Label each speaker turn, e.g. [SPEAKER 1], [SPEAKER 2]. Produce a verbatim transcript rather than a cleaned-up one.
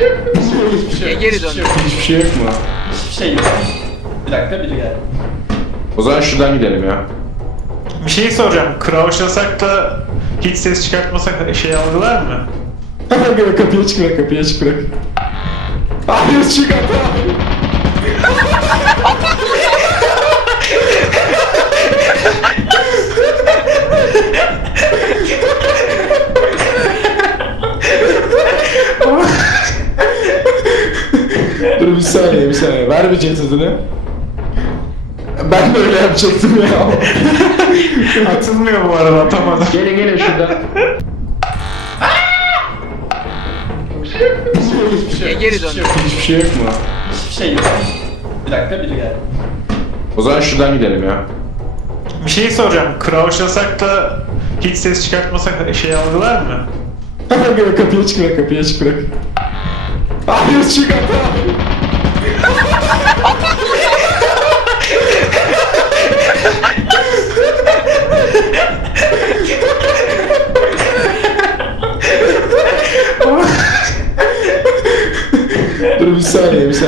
[SPEAKER 1] Hiçbir şey yok.
[SPEAKER 2] Geri
[SPEAKER 1] Hiçbir
[SPEAKER 2] dön.
[SPEAKER 1] şey yok.
[SPEAKER 3] Hiçbir şey yok mu?
[SPEAKER 1] Hiçbir şey yok. Bir dakika biri geldi.
[SPEAKER 3] O zaman şuradan gidelim ya.
[SPEAKER 4] Bir şey soracağım. Crouchlasak da hiç ses çıkartmasak şey algılar mı?
[SPEAKER 3] Bırak kapıyı açık bırak, kapıyı açık bırak. Hayır çık hata. Dur bir saniye bir saniye. Ver bir cesedini. Ben de öyle yapacaktım ya.
[SPEAKER 4] Atılmıyor bu arada, atamadım.
[SPEAKER 3] Gelin gelin şuradan. Hiçbir şey yok.
[SPEAKER 2] Geri
[SPEAKER 3] Hiçbir
[SPEAKER 2] dön.
[SPEAKER 3] şey yok. Hiçbir şey yok mu?
[SPEAKER 1] Hiçbir şey yok. Bir dakika biri geldi.
[SPEAKER 3] O zaman şuradan gidelim ya.
[SPEAKER 4] Bir şey soracağım. Crouchlasak da hiç ses çıkartmasak şey algılar mı?
[SPEAKER 3] Bırak kapıyı açık bırak, kapıyı açık bırak. Hayır çık hata. Dur bir saniye bir saniye.